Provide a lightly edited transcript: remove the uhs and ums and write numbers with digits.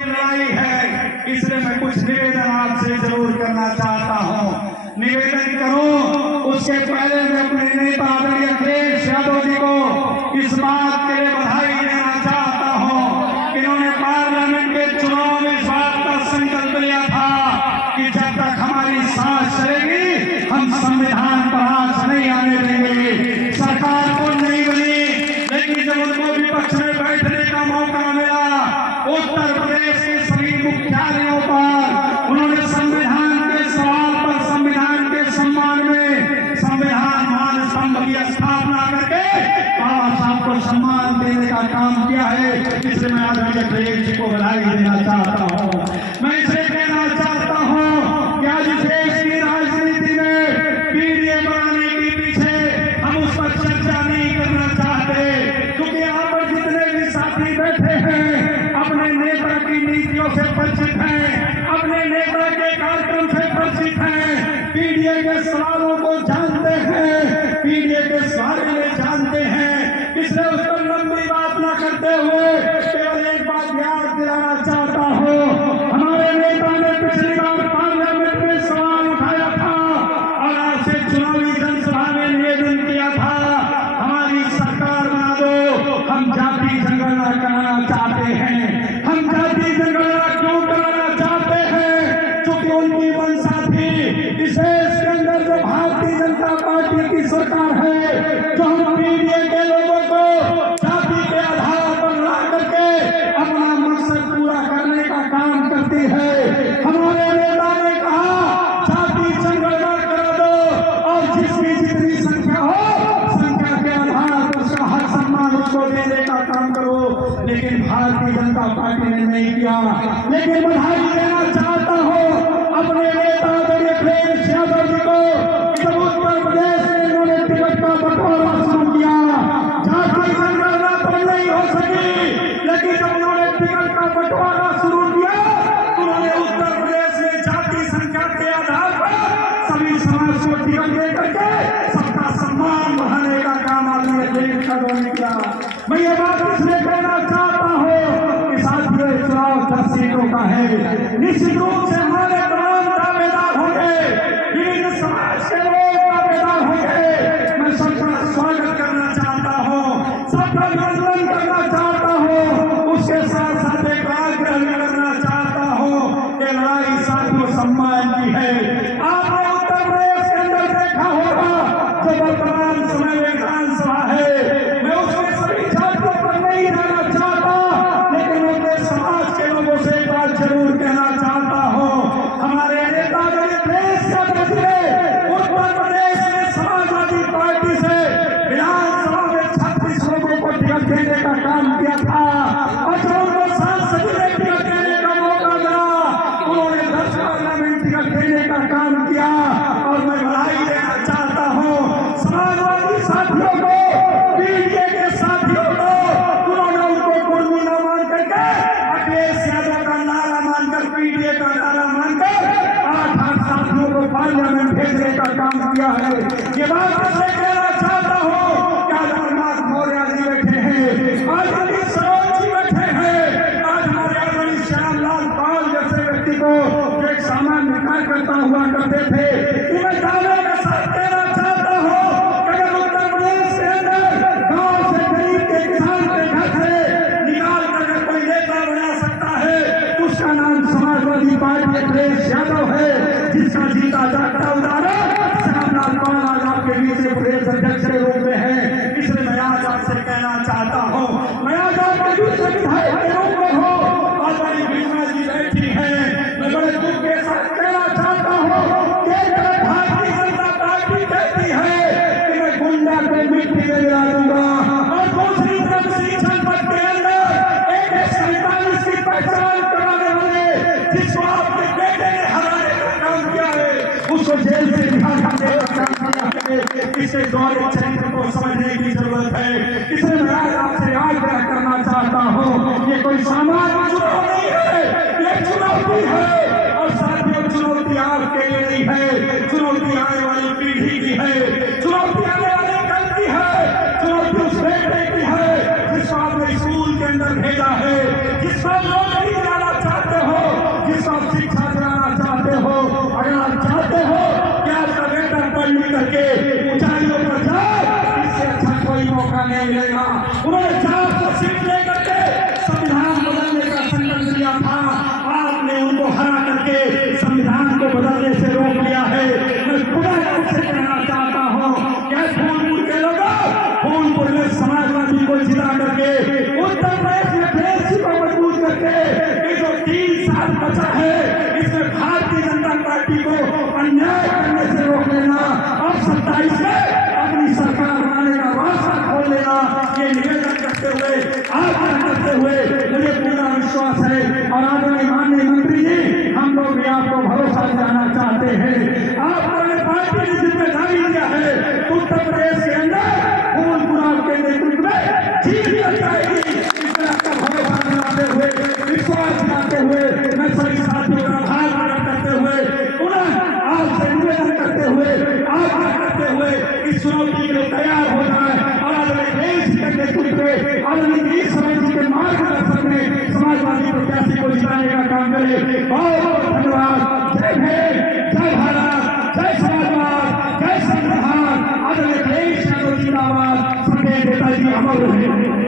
लड़ाई है, इसलिए मैं कुछ निवेदन आपसे जरूर करना चाहता हूं। निवेदन करूं उसके पहले मैं अपने नेता आदरणीय अखिलेश यादव जी को इस बात के लिए बधाई देना चाहता हूं कि इन्होंने पार्लियामेंट के चुनाव में इस बात का संकल्प लिया था कि जब तक हमारी सांस चलेगी हम संविधान पर आंच नहीं आने देंगे। सरकार को नहीं बनी, लेकिन जब उनको विपक्ष में बैठने का मौका मिला उत्तर प्रदेश के सभी मुख्यालयों पर उन्होंने संविधान के सवाल पर संविधान के सम्मान में संविधान मान स्तंभ की स्थापना करके बाबा साहब को सम्मान देने का काम किया है। इसलिए मैं आदरणीय अखिलेश जी को बधाई देना चाहता हूँ। मैं इसे कहना चाहता हूँ कि आज इस देश की राजनीति में पीडीए बनाने के पीछे हम उस पर चर्चा नहीं करना चाहते, क्योंकि यहाँ पर जितने भी साथी बैठे हैं अपने नेता की नीतियों से परिचित हैं, अपने नेता के कार्यक्रम से परिचित हैं, पीडीए के सवालों को जानते हैं, पीडीए के बारे में जानते हैं। इसलिए उस पर लंबी बात न करते हुए केवल एक बात याद दिलाना चाहता हूँ। हमारे नेता ने पिछली बार पार्लियामेंट में सवाल उठाया था और आपसे चुनावी जनसभा में निवेदन किया था हमारी सरकार बना दो। हम जाति जनगणना कराना चाहते हैं। हम जाति जनगणना क्यों कराना चाहते हैं? क्योंकि उनकी मंशा थी इस देश के अंदर जो भारतीय जनता पार्टी की सरकार है, जो हम पीडीए के लोगों को जाति के आधार पर ला करके अपना मकसद पूरा करने का काम करती है। हमारे नेता ने कहा जाति जनगणना करा दो और जिसकी जितनी संख्या हो संख्या के आधार पर उसका हर सम्मान उसको देने का काम करो। लेकिन भारतीय जनता पार्टी ने नहीं किया। लेकिन बधाई देना चाहता हूँ अपने नेता आदरणीय अखिलेश यादव जी को, जब उत्तर प्रदेश में इन्होंने टिकट का बंटवारा शुरू किया। जाति जनगणना तो नहीं हो सकी, लेकिन जब उन्होंने टिकट का बंटवारा शुरू किया उन्होंने उत्तर प्रदेश में जाति संख्या के आधार पर सभी समाज को टिकट दे करके सबका सम्मान बढ़ाने का काम आदरणीय अखिलेश यादव ने किया। मैं ये बात इसलिए कहना चाहता हूँ कि साथियों चुनाव 10 सीटों का है। निश्चित रूप से हमारे तमाम दावेदार होंगे, विभिन्न समाज के लोग दावेदार होंगे। मैं सबका स्वागत करना चाहता हूँ, सबका अभिनंदन करना चाहता हूँ। उसके साथ साथ एक आग्रह करना चाहता हूँ कि लड़ाई साथियों सम्मान की है। आपने उत्तर प्रदेश के अंदर देखा होगा जो वर्तमान समय में विधानसभा है, मैं उसमें सभी जातियों पर नहीं रहना चाहता, लेकिन अपने समाज के लोगों से एक बात जरूर कहना चाहता हूँ। हमारे नेता अखिलेश यादव जी ने उत्तर प्रदेश में समाजवादी पार्टी से विधानसभा में 36 लोगों को टिकट देने का काम किया था और जब उनको सांसद ने टिकट देने का मौका मिला उन्होंने 10 पार्लियामेंट टिकट देने का काम किया। और मैं बधाई देना चाहता हूँ समाजवादी साथियों को, पीडीए के साथियों को, उन्होंने उनको कुर्मी न मान करके अखिलेश यादव का नारा मानकर, पीडीए का नारा मानकर 8 साथियों को पार्लियामेंट भेजने का काम किया है। ये बात मैं कहना चाहता हूँ कि आज रघुनाथ मौर्य जी बैठे हैं, आज अनिल सरोज जी बैठे हैं, आज हमारे आदरणीय श्यामलाल पाल जैसे व्यक्ति को जो एक सामान्य कार्यकर्ता हुआ करते थे, मैं दावे के साथ कहना चाहता हूँ कि अगर उत्तर प्रदेश के अंदर गांव से गरीब के किसान के घर से निकाल कर कोई नेता बना सकता है तो उसका नाम समाजवादी पार्टी अखिलेश यादव है, जिसका जीता जागता उदाहरण श्यामलाल पाल आज आपके बीच प्रदेश अध्यक्ष के रूप में है। इसलिए मैं आज आपसे कहना चाहता हूँ, मैं आज आपके बीच विधायक के रूप में हूँ और बड़ी भीमा जी बैठी है। मैं बड़े दुख के साथ कहना चाहता हूँ कि अगर भारतीय जनता पार्टी कहती है कि मैं गुंडा को मिट्टी में मिला दूंगा और दूसरी तरफ शिक्षण पद के अंदर AK-47 की पहचान कराने वाले जिसको आपके बेटे ने हराने का काम किया है उसको जेल से रिहा करने का काम किया है। इसे गौरव चरित्र को समझने की जरूरत है। इसलिए मैं आपसे आग्रह करना चाहता हूँ, ये कोई सामान्य चुनाव नहीं है, ये चुनौती है। और साथियों चुनौती आपके लिए नहीं है, चुनौती आने वाली पीढ़ी की है, चुनौती आने वाले कल की है, चुनौती उस बेटे की है जिसको आपने स्कूल के अंदर भेजा है, जिसको नौकरी दिलाना किया था, आपने उनको हरा करके संविधान को बदलने से रोक लिया है। मैं खुदा से कहना चाहता हूँ, क्या फूलपुर के लोगों, फूलपुर में समाजवादी को जिता करके, उत्तर प्रदेश में देश को मजबूत करके, ये जो 3 साल बचा है, इसमें भारतीय जनता पार्टी को अन्याय करने से रोक लेना, अब 27 में अपनी सरकार बनाने का रास्ता खोल लेना, ये निवेदन करते हुए, आग्रह करते हुए मुझे पूरा विश्वास है। और आदरणीय माननीय मंत्री जी, हम लोग भी आपको भरोसा दिलाना चाहते हैं, आपको पार्टी ने जिम्मेदारी दिया है, उत्तर प्रदेश के अंदर फूलपुर के नेतृत्व में जीत कर जाएगी। इसमें आपका भरोसा दिलाते हुए, विश्वास दिलाते हुए, मैं सभी साथियों का आभार प्रकट करते हुए, पुनः आपसे निवेदन करते हुए, आग्रह करते हुए इस चुनौती के लिए तैयार हो जाए और आदरणीय देश के नेतृत्व में, आदरणीय समय जी के मार्गदर्शन में समाजवादी प्रत्याशी को जिताने का काम करें। बहुत बहुत धन्यवाद। जय भीम, जय भारत, जय समाजवाद, जय संविधान। आदरणीय देश जिंदाबाद। संजय नेताजी अमर रहे।